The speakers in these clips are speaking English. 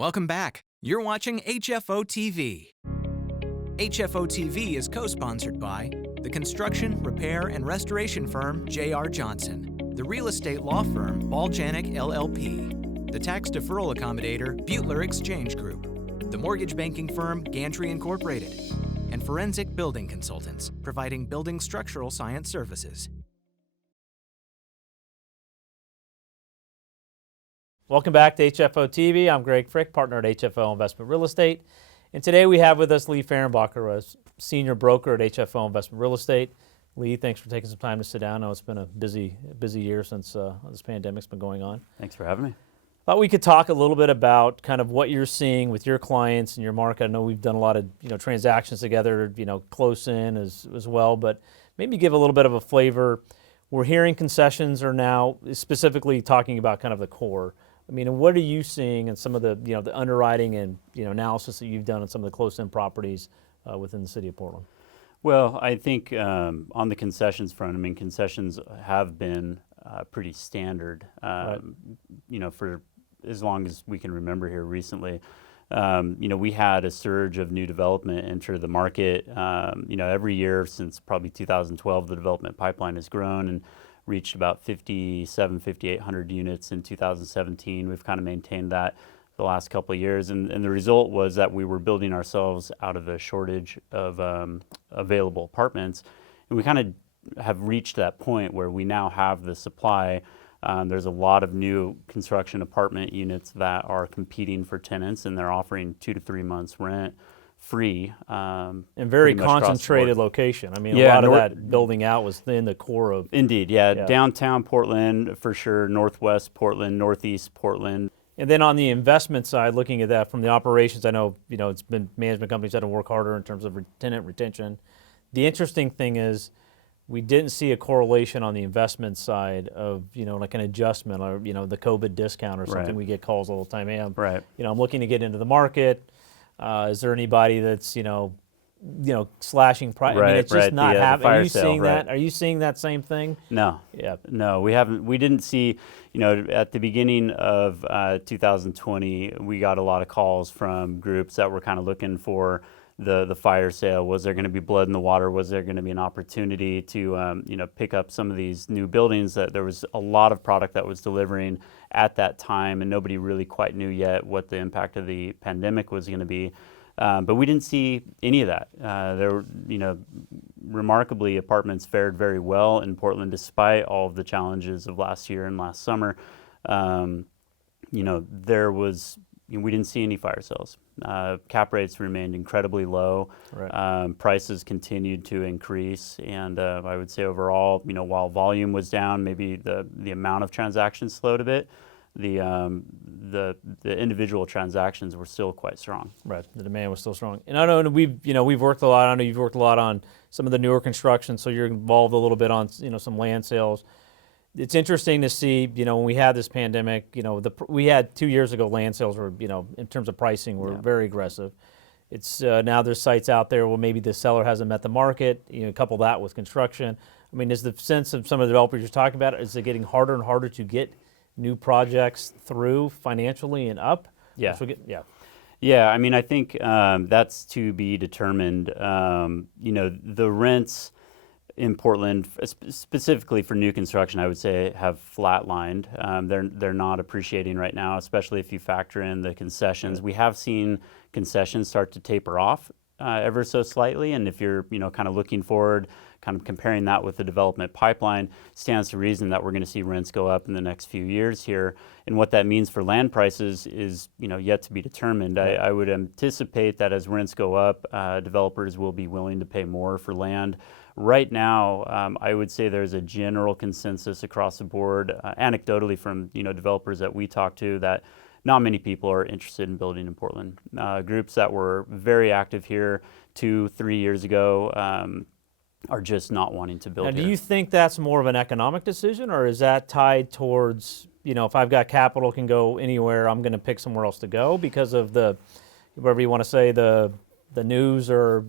Welcome back. You're watching HFO-TV. HFO-TV is co-sponsored by the construction, repair, and restoration firm J.R. Johnson, the real estate law firm Baljanik LLP, the tax deferral accommodator Butler Exchange Group, the mortgage banking firm Gantry Incorporated, and forensic building consultants providing building structural science services. Welcome back to HFO TV. I'm Greg Frick, partner at HFO Investment Real Estate. And today we have with us Lee Fehrenbacher, a senior broker at HFO Investment Real Estate. Lee, thanks for taking some time to sit down. I know it's been a busy year since this pandemic's been going on. Thanks for having me. Thought we could talk a little bit about kind of what you're seeing with your clients and your market. I know we've done a lot of transactions together, close in as well, but maybe give a little bit of a flavor. We're hearing concessions are now specifically talking about kind of the core. I mean, and what are you seeing in some of the the underwriting and analysis that you've done on some of the close-in properties within the city of Portland? Well, I think on the concessions front, I mean, concessions have been pretty standard, Right. For as long as we can remember here recently. We had a surge of new development enter the market. Every year since probably 2012, the development pipeline has grown and reached about 5,800 units in 2017. We've kind of maintained that the last couple of years, and the result was that we were building ourselves out of a shortage of available apartments, and we kind of have reached that point where we now have the supply. There's a lot of new construction apartment units that are competing for tenants, and they're offering 2 to 3 months rent free. And very concentrated location. I mean, a lot of that building out was in the core of... Indeed, yeah. Downtown Portland for sure, northwest Portland, northeast Portland. And then on the investment side, looking at that from the operations, I know, it's been management companies had to work harder in terms of tenant retention. The interesting thing is we didn't see a correlation on the investment side of, like an adjustment or, the COVID discount or something. Right. We get calls all the time. Hey, I'm looking to get into the market. Is there anybody that's, slashing price? Right, I mean, it's just not happening. Are you seeing right. that? Are you seeing that same thing? No. Yeah. No, we haven't. We didn't see, at the beginning of 2020, we got a lot of calls from groups that were kind of looking for the fire sale. Was there going to be blood in the water? Was there going to be an opportunity to, pick up some of these new buildings? That there was a lot of product that was delivering at that time, and nobody really quite knew yet what the impact of the pandemic was going to be. But we didn't see any of that. Remarkably, apartments fared very well in Portland despite all of the challenges of last year and last summer. There was, we didn't see any fire sales. Cap rates remained incredibly low. Right. Prices continued to increase, and I would say overall, while volume was down, maybe the amount of transactions slowed a bit. The individual transactions were still quite strong. Right, the demand was still strong. And I know we've worked a lot. I know you've worked a lot on some of the newer construction, so you're involved a little bit on some land sales. It's interesting to see, when we had this pandemic, we had 2 years ago land sales were, in terms of pricing, were very aggressive. It's now there's sites out there where maybe the seller hasn't met the market. Couple that with construction. I mean, is the sense of some of the developers you're talking about, is it getting harder and harder to get new projects through financially and up? Yeah. Yeah. I mean, I think that's to be determined. The rents in Portland, specifically for new construction, I would say have flatlined. They're not appreciating right now, especially if you factor in the concessions. Right. We have seen concessions start to taper off ever so slightly, and if you're kind of looking forward, kind of comparing that with the development pipeline, stands to reason that we're going to see rents go up in the next few years here. And what that means for land prices is yet to be determined. Right. I would anticipate that as rents go up, developers will be willing to pay more for land. Right now, I would say there's a general consensus across the board, anecdotally from developers that we talk to, that not many people are interested in building in Portland. Groups that were very active here 2-3 years ago are just not wanting to build now, here. do you think that's more of an economic decision, or is that tied towards, if I've got capital can go anywhere, I'm going to pick somewhere else to go because of the, whatever you want to say, the news or,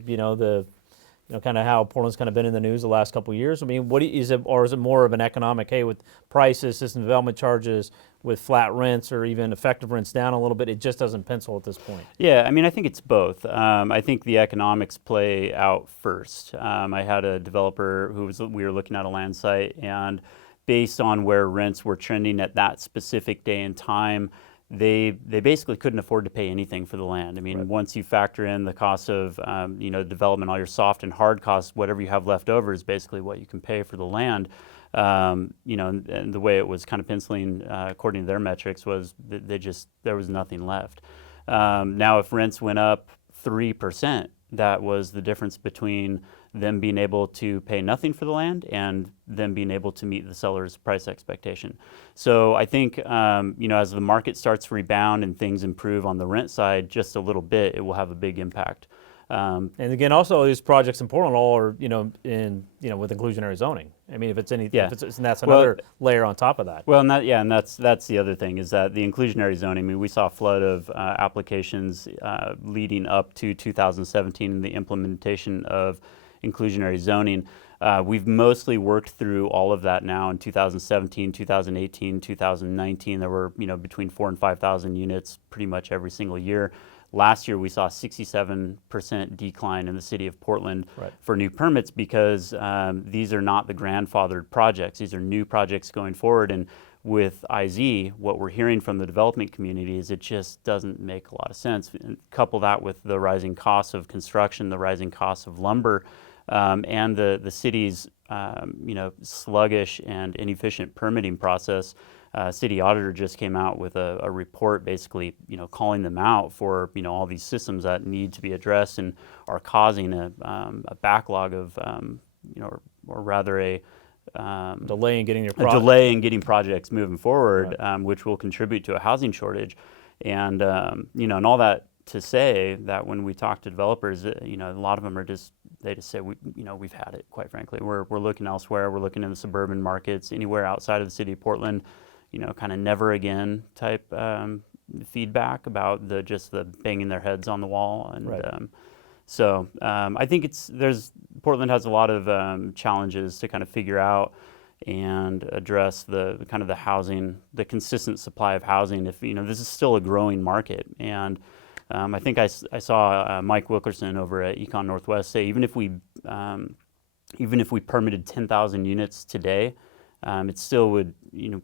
kind of how Portland's kind of been in the news the last couple of years? I mean, is it more of an economic, hey, with prices, system development charges, with flat rents or even effective rents down a little bit, it just doesn't pencil at this point? Yeah, I mean, I think it's both. I think the economics play out first. I had a developer we were looking at a land site, and based on where rents were trending at that specific day and time, they basically couldn't afford to pay anything for the land. I mean, Right. once you factor in the cost of development, all your soft and hard costs, whatever you have left over is basically what you can pay for the land. And the way it was kind of penciling, according to their metrics, was there was nothing left. Now, if rents went up 3%, that was the difference between them being able to pay nothing for the land and them being able to meet the seller's price expectation. So I think, as the market starts to rebound and things improve on the rent side just a little bit, it will have a big impact. And again, also these projects in Portland all are, with inclusionary zoning. I mean, if it's anything, Yeah. and that's another layer on top of that. Well, and that's the other thing is that the inclusionary zoning. I mean, we saw a flood of applications leading up to 2017 and the implementation of inclusionary zoning. We've mostly worked through all of that now in 2017, 2018, 2019. There were between 4,000 and 5,000 units pretty much every single year. Last year, we saw a 67% decline in the city of Portland Right. for new permits because these are not the grandfathered projects. These are new projects going forward. And with IZ, what we're hearing from the development community is it just doesn't make a lot of sense. And couple that with the rising costs of construction, the rising costs of lumber, and the city's sluggish and inefficient permitting process. City auditor just came out with a report basically, calling them out for, all these systems that need to be addressed and are causing a backlog of, or rather a Delay in getting your a delay in getting projects moving forward, Right. which will contribute to a housing shortage. And, and all that to say that when we talk to developers, a lot of them they just say, we've had it, quite frankly. We're looking elsewhere. We're looking in the suburban markets, anywhere outside of the city of Portland. Kind of never again type feedback about just the banging their heads on the wall. And Right. so I think Portland has a lot of challenges to kind of figure out and address the kind of the housing, the consistent supply of housing. If this is still a growing market, and I think I saw Mike Wilkerson over at Econ Northwest say even if we permitted 10,000 units today, it still would,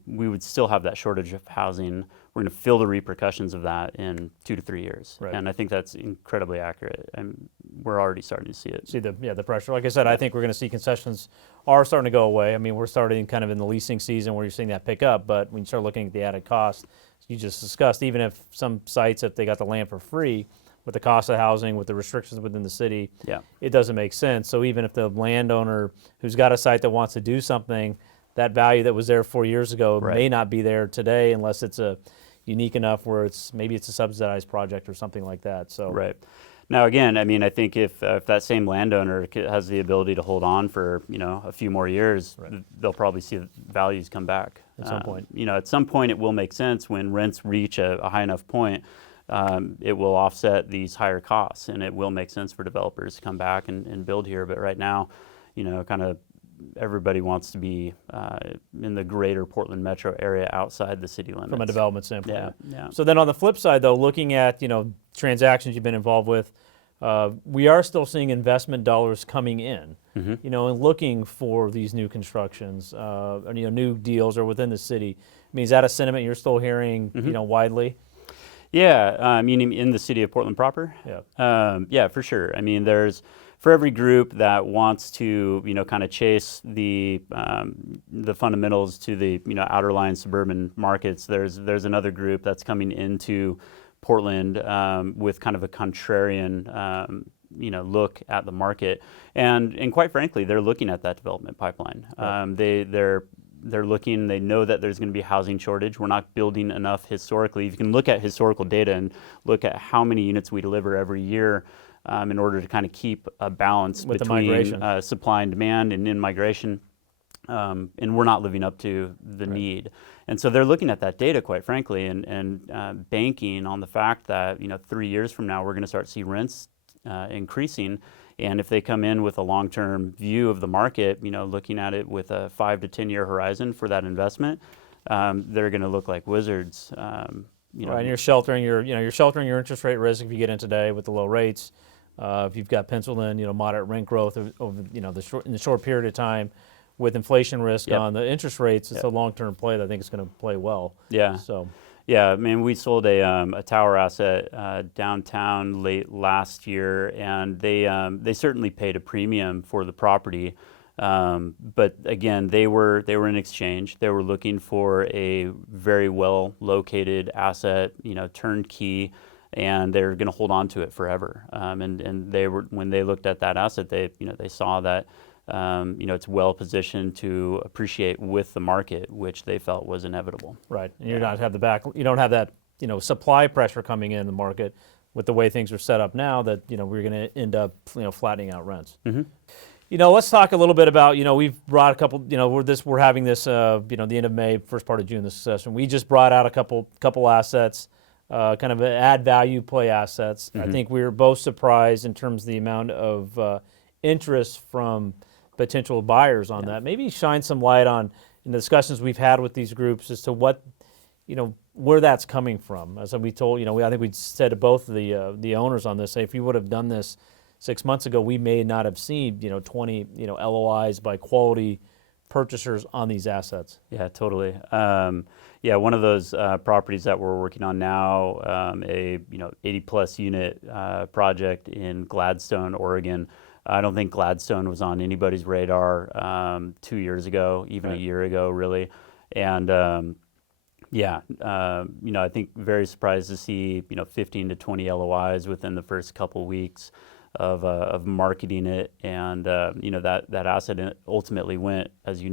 we would still have that shortage of housing. We're going to feel the repercussions of that in 2 to 3 years. Right. And I think that's incredibly accurate. And we're already starting to see it. See the pressure. Like I said, I think we're going to see concessions are starting to go away. I mean, we're starting kind of in the leasing season where you're seeing that pick up, but when you start looking at the added cost, you just discussed, even if some sites, if they got the land for free, with the cost of housing, with the restrictions within the city, Yeah. it doesn't make sense. So even if the landowner who's got a site that wants to do something, that value that was there 4 years ago Right. may not be there today unless it's a unique enough where maybe it's a subsidized project or something like that. So Right. Now, again, I mean, I think if that same landowner has the ability to hold on for, a few more years, Right. they'll probably see the values come back. At some point. At some point it will make sense when rents reach a high enough point. It will offset these higher costs, and it will make sense for developers to come back and build here. But right now, kind of everybody wants to be in the greater Portland metro area outside the city limits. from a development standpoint. Yeah. So then on the flip side, though, looking at transactions you've been involved with, we are still seeing investment dollars coming in, Mm-hmm. and looking for these new constructions, new deals or within the city. I mean, is that a sentiment you're still hearing, Mm-hmm. widely? Yeah, I mean, in the city of Portland proper? Yeah. Yeah, for sure. I mean, for every group that wants to, kind of chase the fundamentals to the, outerline suburban markets, there's another group that's coming into Portland with kind of a contrarian, look at the market, and quite frankly, they're looking at that development pipeline. Right. They're looking, they know that there's going to be a housing shortage. We're not building enough historically. You can look at historical data and look at how many units we deliver every year in order to kind of keep a balance With the between migration. supply and demand and in migration. And we're not living up to the Right. need. And so they're looking at that data, quite frankly, and banking on the fact that, 3 years from now, we're going to start to see rents increasing. And if they come in with a long-term view of the market, looking at it with a 5 to 10 year horizon for that investment, they're going to look like wizards. Right, and you're sheltering your interest rate risk if you get in today with the low rates. If you've got penciled in, moderate rent growth over, in the short period of time, with inflation risk on the interest rates, it's a long-term play that I think is going to play well. Yeah. So. Yeah, I mean, we sold a tower asset downtown late last year, and they certainly paid a premium for the property. But again, they were in exchange. They were looking for a very well located asset, turnkey, and they're going to hold on to it forever. And they were, when they looked at that asset, they saw that it's well positioned to appreciate with the market, which they felt was inevitable. Right, and you don't have that supply pressure coming in the market with the way things are set up now, that we're going to end up flattening out rents. Mm-hmm. Let's talk a little bit about, we've brought a couple, we're having this, the end of May, first part of June, this session. We just brought out a couple assets, kind of add value play assets. Mm-hmm. I think we were both surprised in terms of the amount of interest from potential buyers on that. Maybe shine some light on, in the discussions we've had with these groups, as to what, where that's coming from. As we told, I think we said to both of the owners on this, say, if you would have done this 6 months ago, we may not have seen 20 LOIs by quality purchasers on these assets. Yeah, totally. One of those properties that we're working on now, a 80 plus unit project in Gladstone, Oregon. I don't think Gladstone was on anybody's radar 2 years ago, even a year ago, really. And I think very surprised to see 15 to 20 LOIs within the first couple weeks of marketing it, and that asset ultimately went, as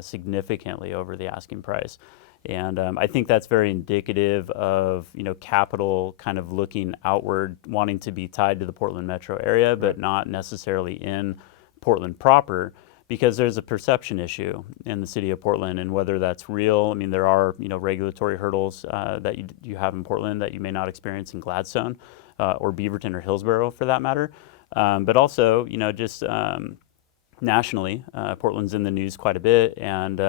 significantly over the asking price. And I think that's very indicative of capital kind of looking outward, wanting to be tied to the Portland metro area, but not necessarily in Portland proper, because there's a perception issue in the city of Portland, and whether that's real. I mean, there are regulatory hurdles that you have in Portland that you may not experience in Gladstone or Beaverton or Hillsborough, for that matter. But also, just nationally, Portland's in the news quite a bit, and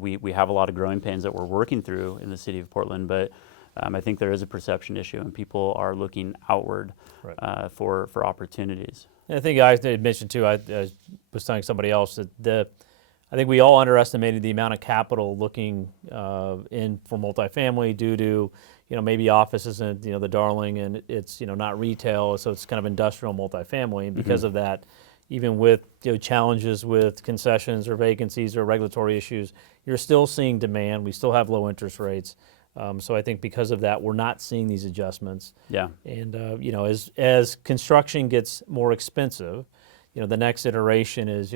we have a lot of growing pains that we're working through in the city of Portland. But I think there is a perception issue, and people are looking outward for opportunities. And I think I had mentioned too, I was telling somebody else that I think we all underestimated the amount of capital looking in for multifamily due to maybe office isn't the darling, and it's not retail, so it's kind of industrial multifamily, and because of that, even with challenges with concessions or vacancies or regulatory issues, you're still seeing demand. We still have low interest rates, so I think because of that, we're not seeing these adjustments. Yeah. And as construction gets more expensive, the next iteration is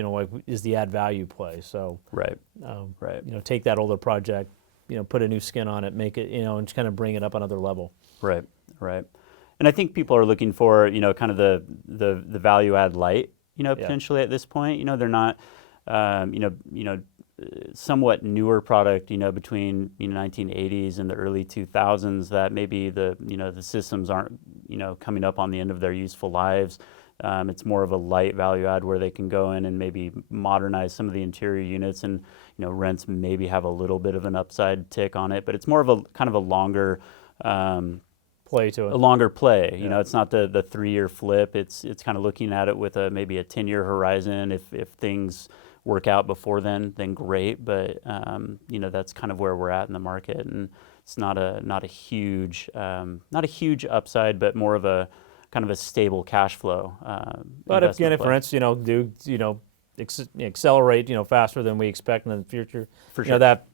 is the add value play. So take that older project, put a new skin on it, make it and just kind of bring it up another level. Right. And I think people are looking for kind of the value add light. Potentially at this point, they're not, somewhat newer product, between 1980s and the early 2000s, that maybe the systems aren't, coming up on the end of their useful lives. It's more of a light value add where they can go in and maybe modernize some of the interior units, and rents maybe have a little bit of an upside tick on it, but it's more of a kind of a longer play to it. A longer play. It's not the 3-year flip. It's kind of looking at it with maybe a 10-year horizon. If things work out before then great. But that's kind of where we're at in the market, and it's not a huge upside, but more of a kind of a stable cash flow. But again, if rents accelerate faster than we expect in the future, for sure, that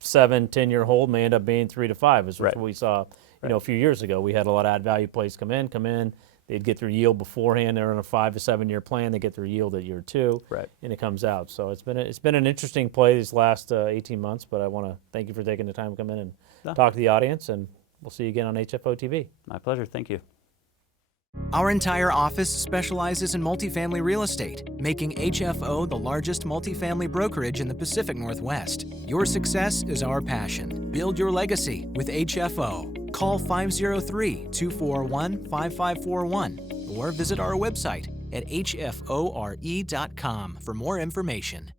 7-10 year hold may end up being 3 to 5 is what we saw. A few years ago, we had a lot of add value plays come in. They'd get their yield beforehand. They're on a 5 to 7 year plan. They get their yield at year 2, and it comes out. So it's been an interesting play these last 18 months. But I want to thank you for taking the time to come in and talk to the audience. And we'll see you again on HFO-TV. My pleasure. Thank you. Our entire office specializes in multifamily real estate, making HFO the largest multifamily brokerage in the Pacific Northwest. Your success is our passion. Build your legacy with HFO. Call 503-241-5541 or visit our website at hfore.com for more information.